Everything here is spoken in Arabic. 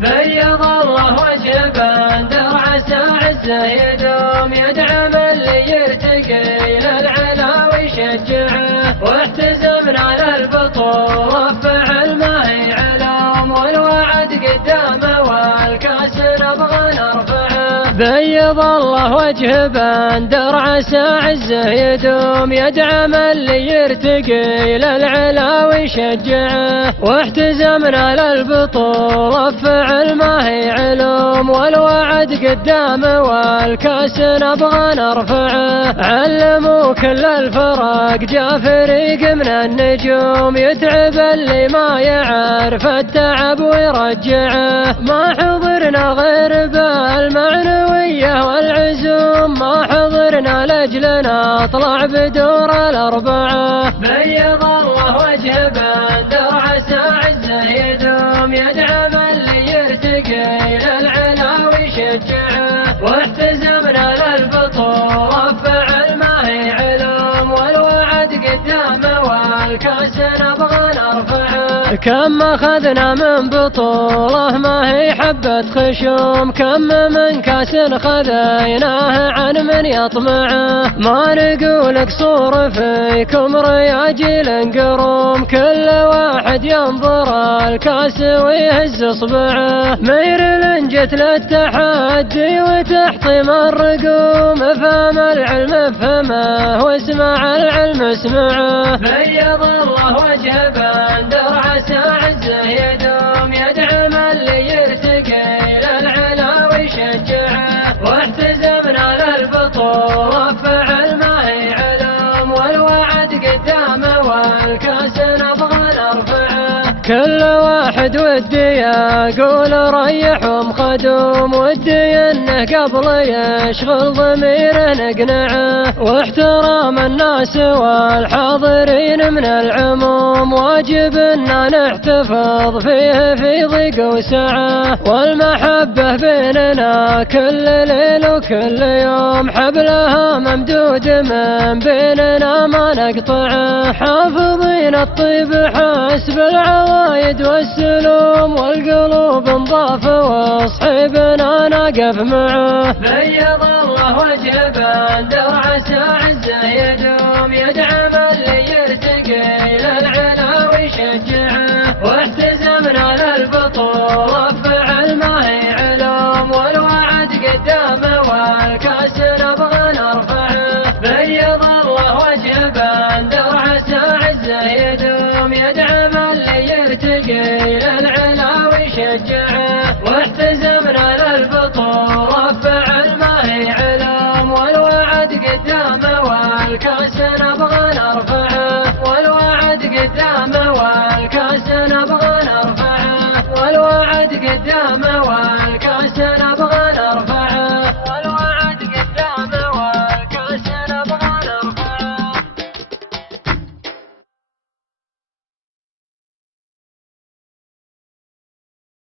بيض الله وجه بندر عسى عزه يدوم يدعم اللي يرتقي للعلا ويشجعه واحتزمنا للبطولة فعل ما هي علوم والوعد قدامه والكاس نبغى نرفعه. بيض الله وجه بندر عسى عزه يدوم يدعم اللي يرتقي للعلا ويشجعه واحتزمنا للبطولة فعل ما هي علوم والوعد قدامه والكاس نبغى نرفعه. علموا كل الفرق جا فريق من النجوم يتعب اللي ما يعرف التعب ويرجعه. ما حضرنا غير بالمعنوية والعزوم ما حضرنا لاجلنا اطلع بدور الاربعه. بيض الله وجه بندر عسى عزه يدوم يدعم اللي يرتقي للعلا ويشجعه واحتزمنا للبطولة فعل ما هي علوم والوعد قدامه والكاس نبغى نرفعه. كم اخذنا من بطولة ما هي حبة خشوم كم من كاس خذيناه عن من يطمعه. ما نقول قصور فيكم رياجيل قروم كل واحد ينظر الكاس ويهز اصبعه. مير لنجت للتحدي وتحطيم الرقوم افهم العلم افهمه واسمع العلم اسمعه. بيض الله وجه بندر عسى عزه يدوم يدعم اللي يرتقي للعلا ويشجعه واحتزمنا للبطولة فعل ما هي علوم والوعد قدامه والكاس نبغى نرفعه. كل واحد ودي يقول ريحهم خدوم ودي انه قبل يشغل ضميره نقنعه واحترام الناس والحاضرين من العموم واجب اننا نحتفظ فيه في ضيق وسعه. والمحبة بيننا كل ليل وكل يوم حبلها ممدود من بيننا ما نقطعه. حافظين الطيب حسب العوايد والسلوم والقلوب انضاف وصحيبنا نقف معه. بيض الله وجه بندر عسى عزه يدوم يدعم اللي يرتقي للعلا ويشجعه واحتزمنا للبطولة فعل ما هي علوم والوعد قدامه والكاس نبغى نرفعه. بيض الله وجه بندر عسى عزه يدوم يدعم اللي يرتقي للعلا ويشجعه واحتزمنا للبطولة فعل ما هي علوم والوعد قدامه والكاس نبغى نرفعه. والوعد قدامه والكاس نبغى نرفعه. والوعد قدامه